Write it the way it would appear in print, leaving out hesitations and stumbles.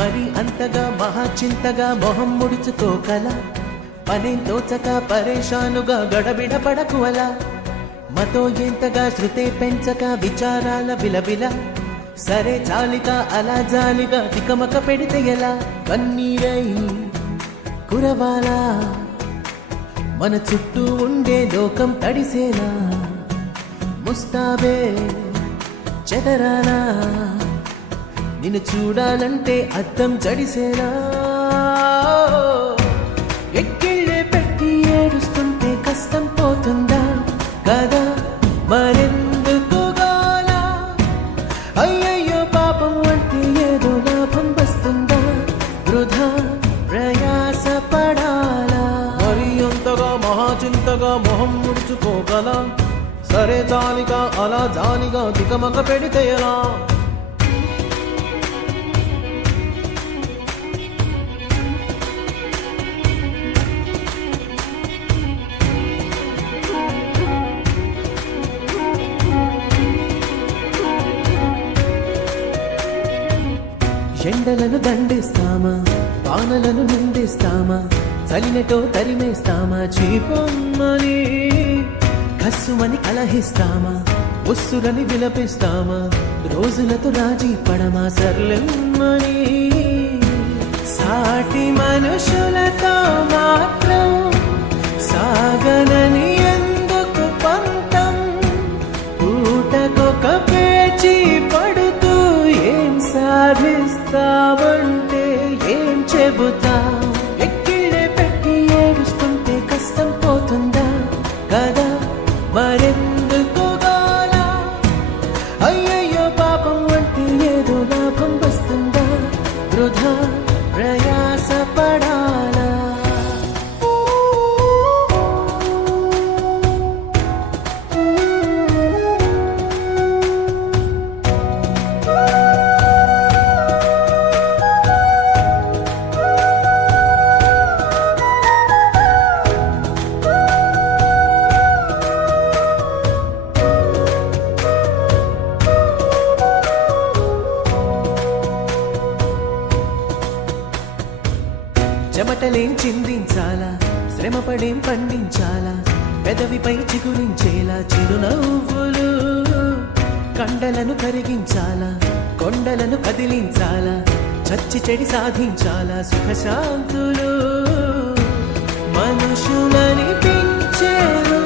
మరి అంతగా మహాచింతగా మొహం ముడుచుకోకల పనేం తోచక పరేషానుగా గడబిడ పడకు అలా మతో ఎంతగా శృతే పెంచక విచారాల విలవిల సరే చాలిక అలా జాలిగా తికమక పెడితే ఎలా కన్నీరై కురవాలా మన చుట్టూ ఉండే లోకం తడిసేలా ముస్తాబే చెదరాలా నిన్ను చూడాలంటే అద్దం జడిసేలా ఎక్కిళ్ళే పెట్టి ఏడుస్తుంటే కష్టం పోతుందా కదా మరెందుకు గోలా అయ్యయ్యో పాపం అంటే ఏదో లాభం వస్తుందా వృధా ప్రయాస పడాలా మరి అంతగా మహాచింతగా మొహం ముడుచుకోగల సరే జాలిగా అలా జాలిగా తికమక పెడితే ఎలా ఎండలను దండిస్తామా వానలను నిందిస్తామా చలినటో తరిమేస్తామా చీపొమ్మని కస్సుమని కలహిస్తామా ఉస్సురని విలపిస్తామా రోజులతో రాజీ పడమా సర్లెమ్మని సాటి మనుషులతో మాత్రం సాగనని ఎందుకు పంతం పూటకొక పేచి పడుతూ ఏం సాధిస్తావంటే ఏం చెబుతా ఎక్కిళ్ళే పెట్టి ఏడుస్తుంటే కష్టం పోతుందా కదా మరెందుకు గోలా అయ్యయ్యో పాపం అంటే ఏదో లాభం వస్తుందా వృధా ప్రయాస పడాలా చెమటలేం చిందించాలా శ్రమపడేం పండించాలా పెదవిపై చిగురించేలా చిరునవ్వులు కండలను కరిగించాలా కొండలను కదిలించాలా చచ్చి చెడి సాధించాలా సుఖశాంతులు మనుషులని పెంచేరు